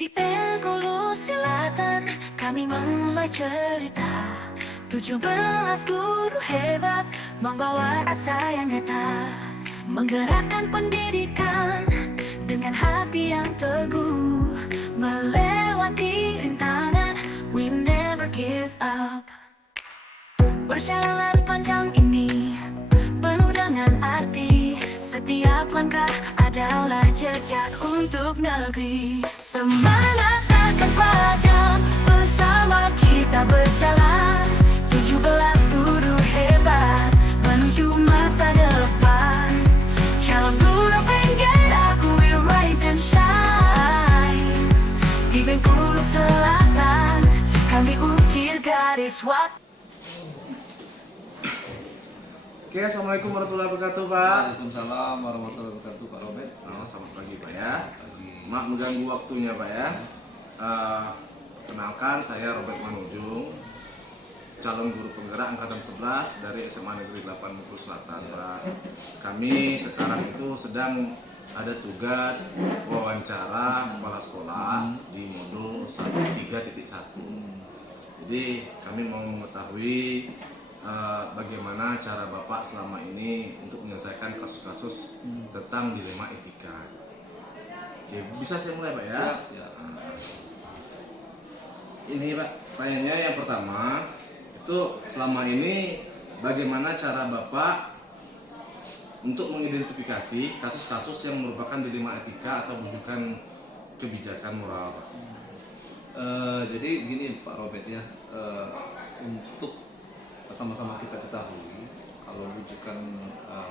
Di Bengkulu Selatan, kami mulai cerita 17 guru hebat membawa asa yang nyata, menggerakkan pendidikan dengan hati yang teguh. Melewati rintangan, we never give up. Perjalanan panjang ini penuh dengan arti. Setiap langkah adalah jejak untuk negeri. Semangat akan padam, bersama kita berjalan. 17 guru hebat menuju masa depan. Calon guru pengen aku will rise and shine. Di Bengkulu Selatan, kami ukir garis waktu. Oke, assalamualaikum warahmatullahi wabarakatuh, Pak. Waalaikumsalam warahmatullahi wabarakatuh, Pak Robert. Selamat pagi, Pak ya. Pagi. Maaf mengganggu waktunya, Pak ya. Kenalkan, saya Robert Manujung, calon guru penggerak angkatan 11 dari SMA Negeri 8 Bengkulu Selatan, Pak. Kami sekarang itu sedang ada tugas wawancara kepala sekolah di modul 13.1. Jadi kami mau mengetahui bagaimana cara Bapak selama ini untuk menyelesaikan kasus-kasus tentang dilema etika. Oke, bisa saya mulai, Pak ya? Siap. Ini, Pak, pertanyaannya yang pertama itu selama ini bagaimana cara Bapak untuk mengidentifikasi kasus-kasus yang merupakan dilema etika atau bujukan kebijakan moral, Pak? Jadi gini Pak Robert ya, untuk sama-sama kita ketahui kalau rujukan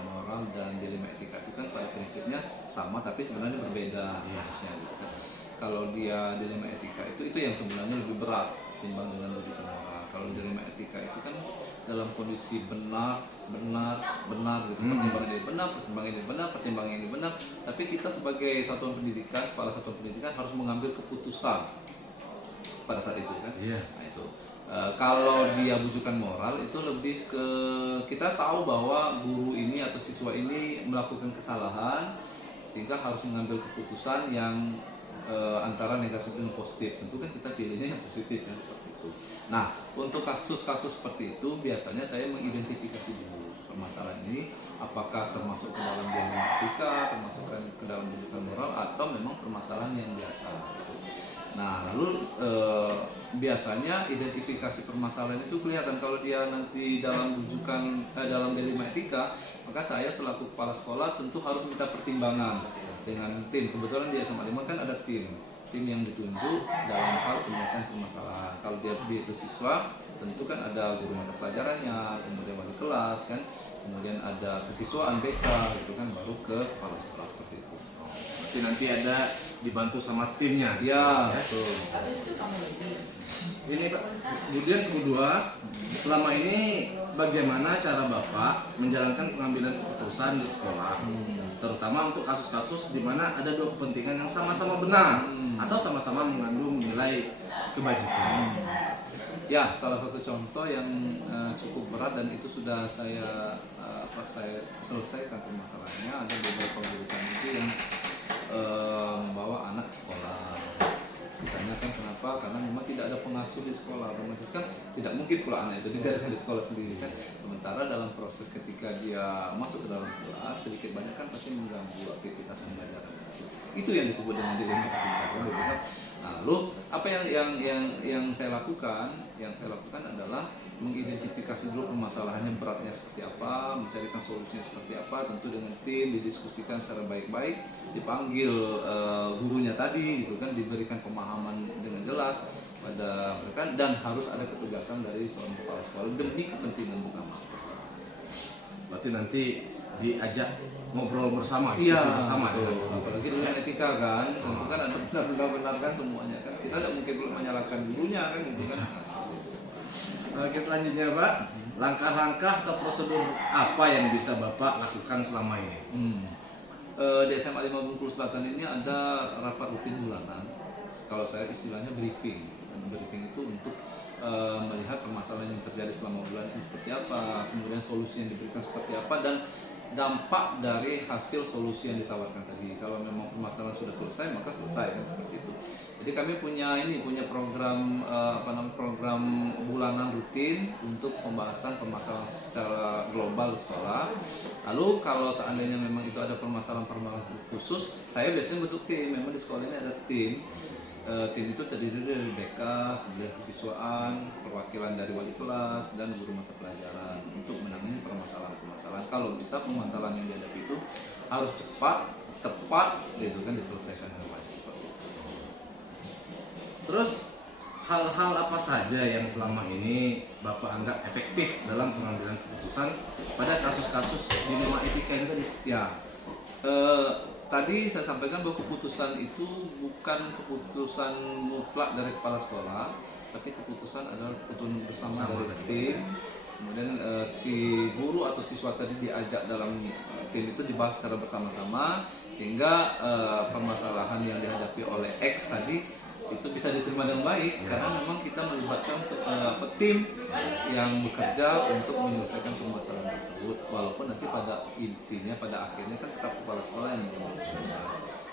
moral dan dilema etika itu kan pada prinsipnya sama tapi sebenarnya berbeda kasusnya gitu kan. Kalau dia dilema etika itu yang sebenarnya lebih berat timbang dengan rujukan moral. Kalau dilema etika itu kan dalam kondisi benar gitu, pertimbangan ini benar, tapi kita sebagai satuan pendidikan, kepala satuan pendidikan harus mengambil keputusan pada saat itu kan. Nah, itu. Kalau dia bujukan moral itu lebih ke kita tahu bahwa guru ini atau siswa ini melakukan kesalahan sehingga harus mengambil keputusan yang antara negatif dan positif. Tentu kan kita pilihnya yang positif kan seperti itu. Nah, untuk kasus-kasus seperti itu biasanya saya mengidentifikasi dulu permasalahan ini apakah termasuk ke dalam dilema etika, termasuk ke dalam bujukan moral atau memang permasalahan yang biasa gitu. Nah, lalu biasanya identifikasi permasalahan itu kelihatan kalau dia nanti dalam rujukan dalam dilema etika, maka saya selaku kepala sekolah tentu harus minta pertimbangan dengan tim. Kebetulan di SMA 5 kan ada tim yang ditunjuk dalam hal penyelesaian permasalahan. Kalau dia itu siswa, tentu kan ada guru mata pelajarannya, kemudian wali kelas kan, kemudian ada kesiswaan BK gitu kan, baru ke kepala sekolah seperti itu. Berarti nanti ada dibantu sama timnya. Ya, betul. Ini, Pak, kemudian kedua, selama ini bagaimana cara Bapak menjalankan pengambilan keputusan di sekolah, terutama untuk kasus-kasus di mana ada dua kepentingan yang sama-sama benar atau sama-sama mengandung nilai kebajikan. Ya, salah satu contoh yang cukup berat dan itu sudah saya selesaikan permasalahannya, ada beberapa guru kami itu yang membawa anak ke sekolah. Ditanyakan kenapa? Karena memang tidak ada pengasuh di sekolah. Otomatis kan tidak mungkin pula anak itu dibiarkan di sekolah sendiri kan. Sementara dalam proses ketika dia masuk ke dalam kelas sedikit banyak kan pasti mengganggu aktivitas pembelajaran. Itu yang disebut dengan dilema etika. Nah, lalu apa yang saya lakukan? Yang saya lakukan adalah mengidentifikasi dulu permasalahannya, beratnya seperti apa, mencarikan solusinya seperti apa, tentu dengan tim didiskusikan secara baik-baik, dipanggil gurunya tadi gitu kan, diberikan pemahaman dengan jelas pada mereka dan harus ada ketegasan dari seorang kepala sekolah demi kepentingan bersama. Berarti nanti diajak ngobrol bersama, diskusi bersama. Apalagi dengan etika kan, tentu kan ada benar-benar kan semuanya kan. Kita tidak mungkin menyalahkan gurunya kan gitu kan. Oke, selanjutnya, Pak, langkah-langkah atau prosedur apa yang bisa Bapak lakukan selama ini? Di SMA 5 Bengkulu Selatan ini ada rapat rutin bulanan. Kalau saya istilahnya briefing. Dan briefing itu untuk melihat permasalahan yang terjadi selama bulan ini seperti apa, kemudian solusi yang diberikan seperti apa, dan dampak dari hasil solusi yang ditawarkan tadi. Kalau memang permasalahan sudah selesai, maka selesai kan seperti itu. Jadi kami punya program program bulanan rutin untuk pembahasan permasalahan secara global di sekolah. Lalu kalau seandainya memang itu ada permasalahan khusus, saya biasanya bentuk tim. Memang di sekolah ini ada tim. Tim itu terdiri dari BK, kemudian kesiswaan, perwakilan dari wali kelas, dan guru mata pelajaran untuk menangani permasalahan-permasalahan. Kalau bisa permasalahan yang dihadapi itu harus cepat, tepat, gitu kan, diselesaikan dengan baik. Terus hal-hal apa saja yang selama ini Bapak anggap efektif dalam pengambilan keputusan pada kasus-kasus dilema etika ini tadi? Ya, tadi saya sampaikan bahwa keputusan itu bukan keputusan mutlak dari kepala sekolah, tapi keputusan adalah keputusan bersama dari tim. Kemudian si guru atau siswa tadi diajak dalam tim itu dibahas secara bersama-sama, sehingga permasalahan yang dihadapi oleh X tadi itu bisa diterima dengan baik, karena memang kita melibatkan tim yang bekerja untuk menyelesaikan permasalahan tersebut, walaupun nanti pada intinya, pada akhirnya kan tetap kepala sekolah yang mengambil.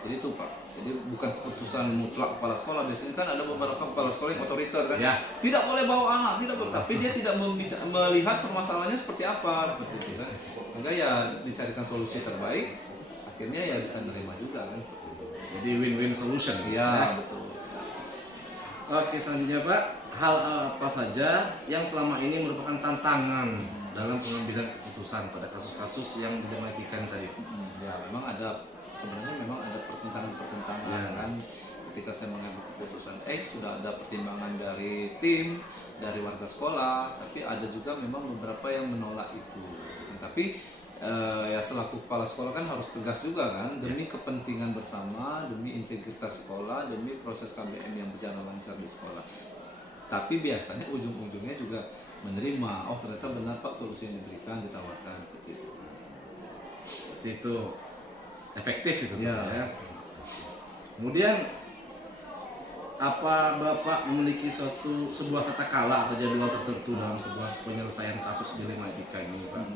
Jadi itu Pak, jadi bukan keputusan mutlak kepala sekolah. Biasanya kan ada beberapa kepala sekolah yang otoriter kan, tidak boleh bawa anak, tidak boleh, tapi dia tidak melihat permasalahannya seperti apa, seperti itu kan. Sehingga ya dicarikan solusi terbaik, akhirnya ya bisa menerima juga kan. Jadi win-win solution. Ya, betul. Oke, selanjutnya Pak, hal apa saja yang selama ini merupakan tantangan dalam pengambilan keputusan pada kasus-kasus yang dilematika tadi? Ya, sebenarnya memang ada pertentangan kan. Ketika saya mengambil keputusan X, sudah ada pertimbangan dari tim, dari warga sekolah, tapi ada juga memang beberapa yang menolak itu. Tapi ya selaku kepala sekolah kan harus tegas juga kan, demi kepentingan bersama, demi integritas sekolah, demi proses KBM yang berjalan lancar di sekolah. Tapi biasanya ujung-ujungnya juga menerima, oh ternyata benar Pak solusi yang diberikan, ditawarkan, seperti itu. Seperti itu efektif itu ya. Kemudian apa Bapak memiliki sebuah tata kala atau jadwal tertentu dalam sebuah penyelesaian kasus dilema etika ini, Pak?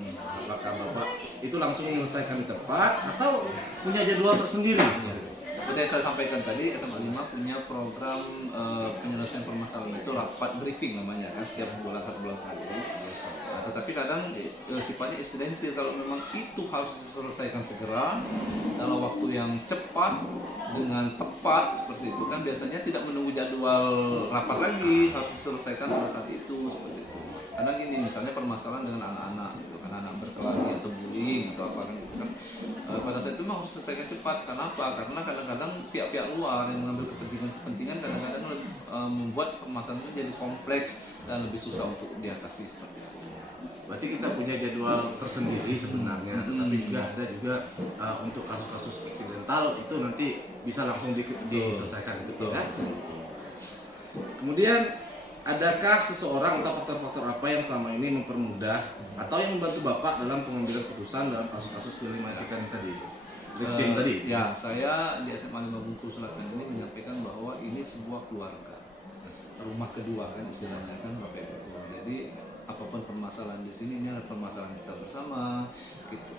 Apakah Bapak itu langsung menyelesaikan tepat atau punya jadwal tersendiri? Seperti yang saya sampaikan tadi, SMA 5 punya program penyelesaian permasalahan itu rapat briefing namanya kan, setiap bulan, 1 bulan sekali. Nah, tetapi kadang sifatnya insidentil. Kalau memang itu harus diselesaikan segera dalam waktu yang cepat dengan tepat seperti itu kan, biasanya tidak menunggu jadwal rapat lagi, harus diselesaikan pada saat itu seperti itu. Karena gini, misalnya permasalahan dengan anak-anak gitu kan, anak berkelahi atau bullying atau apa kan gitu kan, pada saat itu memang harus diselesaikan cepat. Kenapa? Karena kadang-kadang pihak-pihak luar yang mengambil kepentingan kadang-kadang membuat permasalahan itu jadi kompleks dan lebih susah untuk diatasi seperti itu. Berarti kita punya jadwal tersendiri sebenarnya, tetapi juga ada untuk kasus-kasus eksidental itu nanti bisa langsung diselesaikan gitu kan. Kemudian adakah seseorang atau faktor-faktor apa yang selama ini mempermudah atau yang membantu Bapak dalam pengambilan keputusan dalam kasus-kasus dilema etika tadi? Ya, saya di SMA 5 Bungkulu Selatan ini menyampaikan bahwa ini sebuah keluarga, rumah kedua kan istilahnya kan Bapak Ibu. Jadi apapun permasalahan di sini, ini adalah permasalahan kita bersama.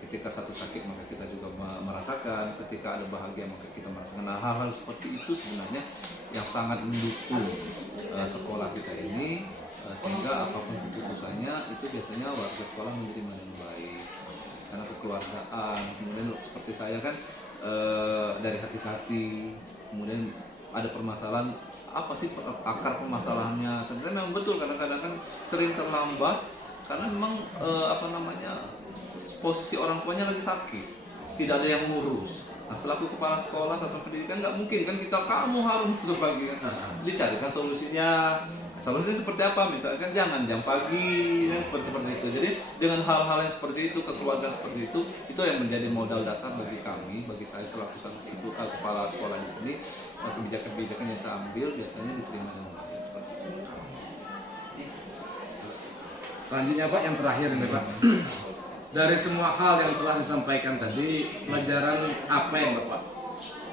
Ketika satu sakit maka kita juga merasakan, ketika ada bahagia maka kita merasakan. Nah, hal-hal seperti itu sebenarnya yang sangat mendukung sekolah kita ini, sehingga apapun keputusannya itu biasanya warga sekolah menerima dengan baik karena kekeluargaan. Kemudian seperti saya kan dari hati-hati, kemudian ada permasalahan, apa sih akar permasalahannya. Ternyata memang betul, kadang-kadang kan sering terlambat karena memang posisi orang tuanya lagi sakit, tidak ada yang ngurus. Nah, selaku kepala sekolah, satuan pendidikan, nggak mungkin kan kamu harus masuk pagi kan. Dicarikan solusinya seperti apa, misalkan jangan jam pagi dan seperti itu. Jadi dengan hal-hal yang seperti itu, kekeluargaan seperti itu yang menjadi modal dasar bagi kami, bagi saya selaku kepala sekolah di sini. Kebijakan-kebijakan yang saya ambil biasanya diterima dengan baik seperti itu. Selanjutnya Pak, yang terakhir ini Pak, dari semua hal yang telah disampaikan tadi, pelajaran apa yang Bapak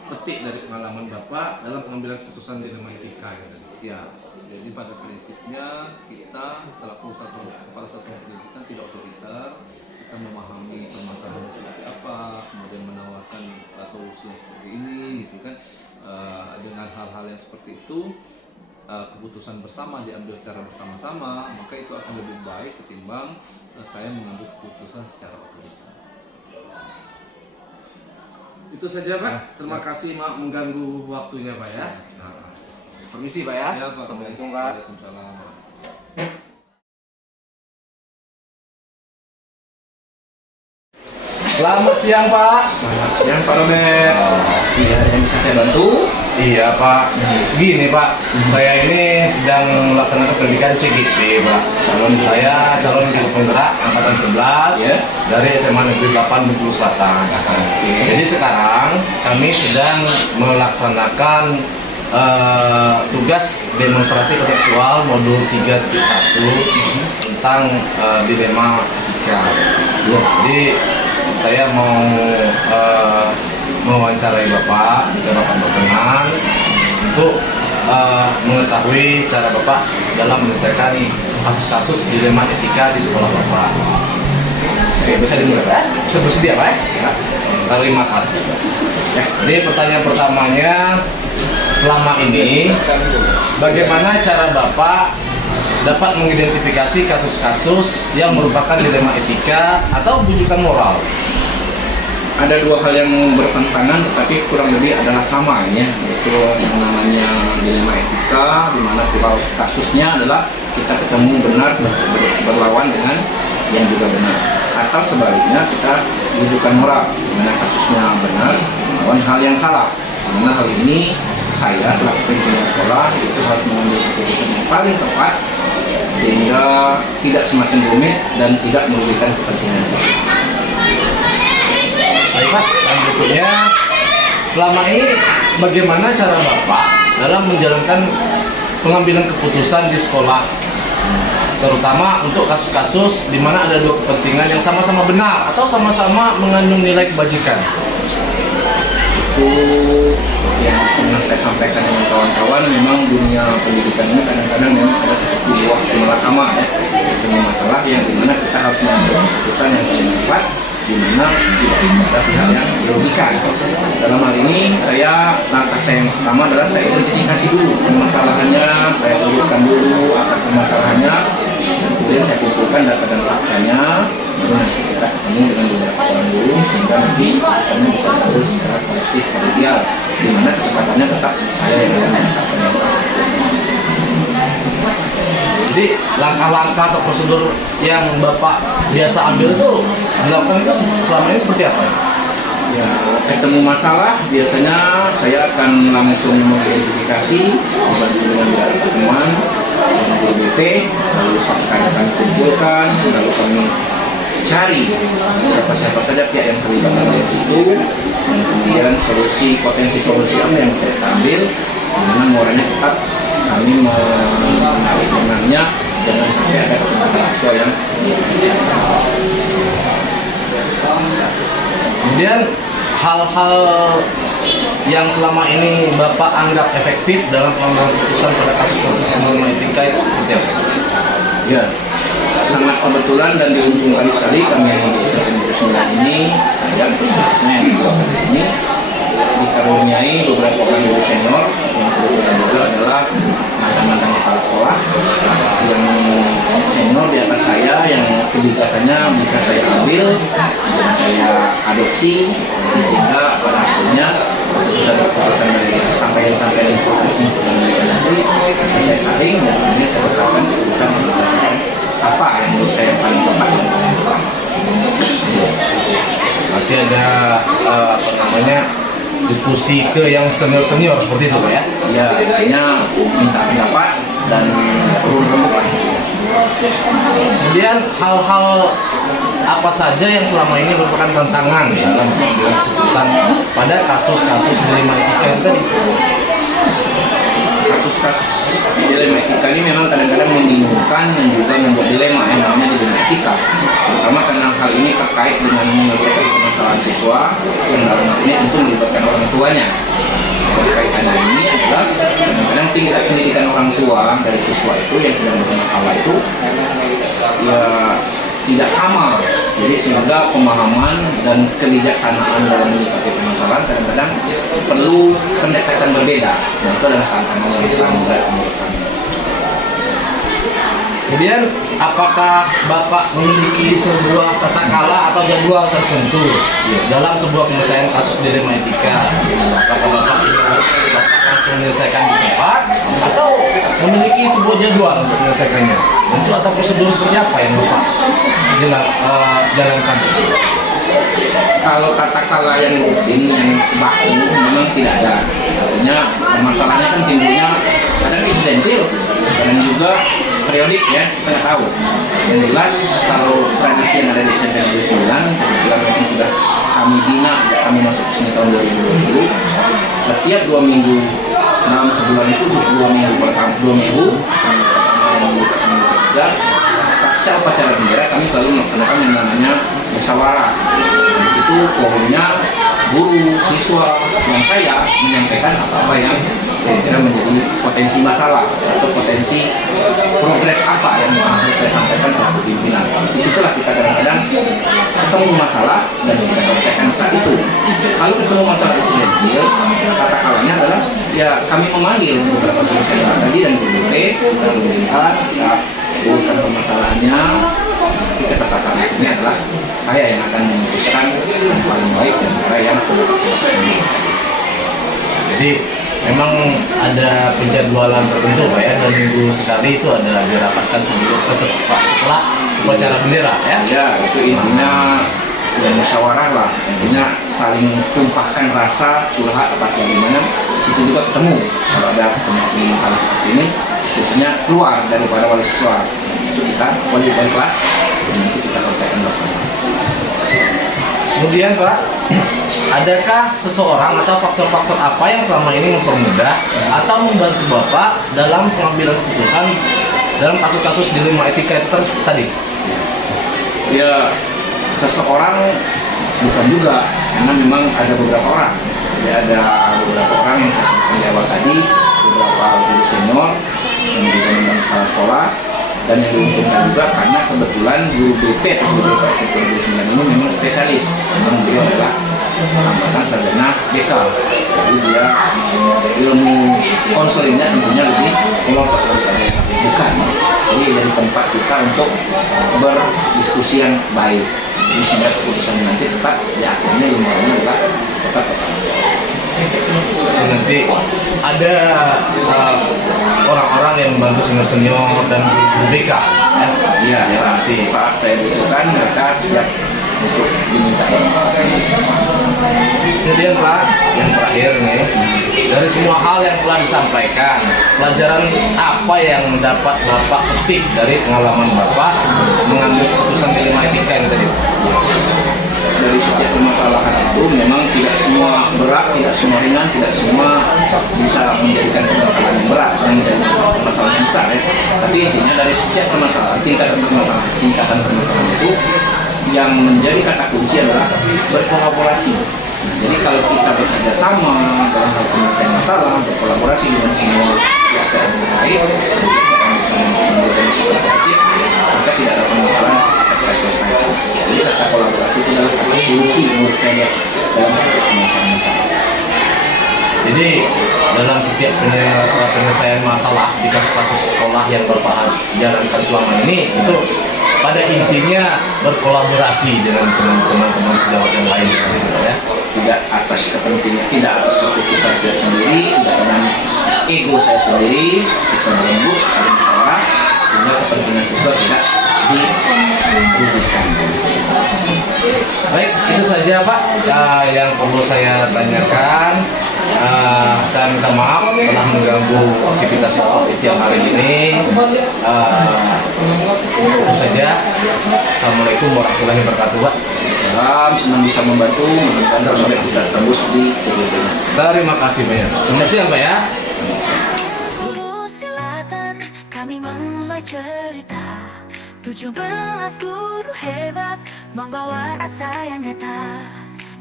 petik dari pengalaman Bapak dalam pengambilan keputusan dilema etika ini? Ya, jadi pada prinsipnya kita selaku kepala satuan pendidikan tidak otoriter, kita memahami permasalahan seperti apa, kemudian menawarkan solusi yang seperti ini, gitu kan. Dengan hal-hal yang seperti itu, keputusan bersama diambil secara bersama-sama, maka itu akan lebih baik ketimbang saya mengambil keputusan secara otoriter. Itu saja Pak. Terima kasih maaf mengganggu waktunya Pak ya. Nah, permisi Pak ya. Ya, Pak. Assalamualaikum Pak. Waalaikumsalam. Selamat siang Pak. Selamat siang Pak Robert. Iya, ada yang bisa saya bantu? Iya Pak. Gini Pak, saya ini sedang melaksanakan pendidikan CGP Pak. Saya calon guru penggerak angkatan 11 Ya. dari SMA Negeri 8 Bengkulu Selatan. Jadi sekarang kami sedang melaksanakan tugas demonstrasi kontekstual modul 3.1 tentang dilema etika. Jadi saya mau mewawancarai Bapak, jika Bapak berkenan, untuk mengetahui cara Bapak dalam menyelesaikan kasus-kasus dilema etika di sekolah Bapak. Oke, bisa dimulai Pak? Sudah bersedia Pak? Ya. Terima kasih Pak. Ya, jadi pertanyaan pertamanya, selama ini bagaimana cara Bapak dapat mengidentifikasi kasus-kasus yang merupakan dilema etika atau bujukan moral? Ada dua hal yang bertentangan tetapi kurang lebih adalah sama ya, yaitu yang namanya dilema etika, di mana kasusnya adalah kita ketemu benar berlawan dengan yang juga benar, atau sebaliknya kita bujukan moral, di mana kasusnya benar melawan hal yang salah. Di mana hal ini saya selaku pimpinan sekolah itu harus mengambil keputusan yang paling tepat sehingga tidak semakin rumit dan tidak merugikan kepentingan saya. Baik Pak, dan berikutnya, selama ini bagaimana cara Bapak dalam menjalankan pengambilan keputusan di sekolah, terutama untuk kasus-kasus di mana ada dua kepentingan yang sama-sama benar atau sama-sama mengandung nilai kebajikan? Itu yang pernah saya sampaikan dengan kawan-kawan, memang dunia pendidikan ini kadang-kadang memang ada sesuatu buah simalakama ya, itu masalah yang dimana kita harus mengambil keputusan yang paling tepat, dimana tidak ada pihak yang dirugikan. Dalam hal ini langkah saya yang pertama adalah saya identifikasi dulu permasalahannya, saya dudukkan dulu akar permasalahannya, kemudian saya kumpulkan data dan faktanya, baru nanti kita ketemu dengan beberapa orang dulu sehingga nanti kami bisa tahu secara kolektif kolegial, di mana kecepatannya tetap saya yang akan menetapkan. Jadi langkah-langkah atau prosedur yang Bapak biasa ambil itu dilakukan itu selama ini seperti apa? Ya, ketemu masalah biasanya saya akan langsung mengidentifikasi dengan teman yang BBT, lalu fakta yang kami kumpulkan, lalu kami cari siapa-siapa saja pihak yang terlibat dalam itu, dan kemudian potensi solusi apa yang bisa kita ambil, dengan moralnya tetap kami menarik benarnya jangan sampai ada keputusan yang Kemudian hal-hal yang selama ini Bapak anggap efektif dalam pengambilan keputusan pada kasus-kasus dilema etika itu seperti apa? ya, sangat kebetulan dan diuntungkan sekali kami yang di SMP 9 ini, saya khususnya yang dibawakan di sini dikaruniai beberapa orang guru senior yang kebetulan juga adalah mantan-mantan kepala sekolah yang senior di atas saya, yang kebijakannya bisa saya ambil dan saya adopsi, sehingga pada akhirnya keputusan dari sampaian informasi dan nanti saya saring dan kemudian saya berkatakan keputusan apa yang menurut saya paling tepat. Berarti ada diskusi ke yang senior-senior seperti itu Pak ya? Ya, artinya minta pendapat dan turun tempat. Kemudian hal-hal apa saja yang selama ini merupakan tantangan dalam pengambilan keputusan pada kasus-kasus dilema etika itu tadi? Kasus-kasus dilema etika ini memang kadang-kadang membingungkan dan juga membuat dilema yang namanya dilema etika, terutama karena hal ini terkait dengan menyelesaikan permasalahan siswa yang dalam hal ini tentu melibatkan orang tuanya. Kaitannya ini adalah kadang-kadang tingkat pendidikan orang tua dari siswa itu yang sedang bermasalah itu ya tidak sama. Jadi sehingga pemahaman dan kebijaksanaan dalam menyikapi permasalahan kadang-kadang perlu pendekatan berbeda. Dan itu adalah tantangan yang paling berat menurut kami. Kemudian, apakah Bapak memiliki sebuah kata-kala atau jadwal tertentu dalam sebuah penyelesaian kasus dilema etika? Apakah Bapak langsung menyelesaikan di tempat atau memiliki sebuah jadwal untuk menyelesaikannya? Bentuk atau prosedur seperti apa yang Bapak jalankan? Kalau kata-kala yang rutin, yang baku memang tidak ada. Artinya masalahnya kan timbulnya kadang insidentil, kadang juga periodik ya, kita nggak tahu. Yang jelas kalau tradisi yang ada di SMP 29, kebetulan itu sudah kami bina sejak kami masuk ke sini tahun 2020. Setiap 2 minggu dalam sebulan itu 2 minggu pertama, 2 minggu dan pasca upacara bendera kami selalu melaksanakan yang namanya musyawarah. Di situ forumnya guru, siswa, dan saya menyampaikan apa-apa yang kira-kira menjadi potensi masalah atau potensi progres apa yang harus saya sampaikan selaku pimpinan. Disitulah kita kadang-kadang ketemu masalah dan kita selesaikan saat itu. Kalau ketemu masalah itu kecil, kata kalanya adalah ya kami memanggil beberapa dosen tadi dan guru kita melihat, kita dirikan permasalahannya. Kita katakan ini adalah saya yang akan memutuskan yang paling baik dan cara yang Jadi memang ada penjadwalan tertentu Pak ya, dan minggu sekali itu ada dirapatkan setelah upacara bendera ya? Ya, itu intinya dan musyawarah lah, intinya saling tumpahkan rasa curhat atas bagaimana. Di situ juga ketemu kalau ada masalah seperti ini biasanya keluar daripada wali siswa. Itu kita wali kelas dan itu kita selesaikan bersama. Kemudian Pak, adakah seseorang atau faktor-faktor apa yang selama ini mempermudah atau membantu Bapak dalam pengambilan keputusan dalam kasus-kasus dilema etika tadi? Ya, seseorang bukan juga, karena memang ada beberapa orang. Jadi ada beberapa orang yang seperti di awal tadi, beberapa guru senior dan juga memang kepala sekolah, dan yang diuntungkan juga karena kebetulan guru BP atau guru SMP 29 ini memang spesialis. Memang beliau adalah pengamatan sarjana BK. Jadi dia ilmu konselingnya tentunya lebih melompat daripada bukan. Jadi dari tempat kita untuk berdiskusi yang baik. Jadi sehingga keputusan nanti tetap di akhirnya ilmunya adalah tetap Nanti ada orang-orang yang membantu senior-senior dan guru BK ya, saat saya butuhkan mereka siap untuk diminta. Kemudian Pak, yang terakhir nih, dari semua hal yang telah disampaikan, pelajaran apa yang dapat Bapak petik dari pengalaman Bapak mengambil keputusan dilema etika yang tadi? Dari setiap permasalahan itu memang tidak semua berat, tidak semua ringan, tidak semua bisa menjadikan permasalahan yang berat dan menjadi permasalahan yang besar ya. Tapi intinya dari setiap permasalahan, tingkatan permasalahan itu yang menjadi kata kunci adalah berkolaborasi. Jadi kalau kita bekerja sama dalam hal penyelesaian masalah, berkolaborasi dengan semua pihak terkait, maka tidak ada permasalahan yang selesai. Jadi kata kolaborasi itu adalah kata kunci menurut saya dalam masalah-masalah. Jadi dalam setiap penyelesaian masalah di kasus-kasus sekolah yang Bapak jalankan selama ini itu pada intinya berkolaborasi dengan teman-teman sejawat yang lain ya. Tidak atas kepentingan, tidak atas keputusan saya sendiri, tidak dengan ego saya sendiri, kita berembuk, ada musyawarah, sehingga kepentingan siswa tidak dirugikan. Baik, itu saja Pak yang perlu saya tanyakan. Saya minta maaf telah mengganggu aktivitas Bapak siang hari ini. Itu saja. Assalamualaikum warahmatullahi wabarakatuh Pak. Salam, senang bisa membantu, mudah-mudahan terbaik bisa tembus di CBP. Terima kasih banyak. Selamat siang Pak ya. Hulu Selatan kami mulai cerita 17 guru hebat membawa rasa yang nyata,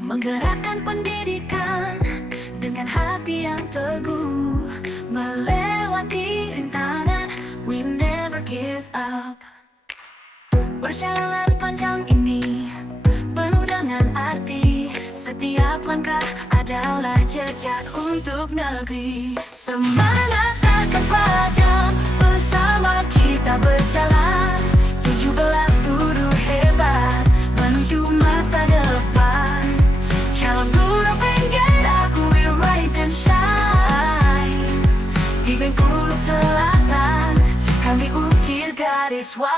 menggerakkan pendidikan dengan hati yang teguh, melewati rintangan, we never give up. Perjalanan panjang ini penuh dengan arti. Setiap langkah adalah jejak untuk negeri. Semangat takkan padam, bersama kita berjalan. 17 guru hebat menuju masa depan. Calon guru penggerak, we rise and shine. Di Bengkulu Selatan kami ukir garis waktu.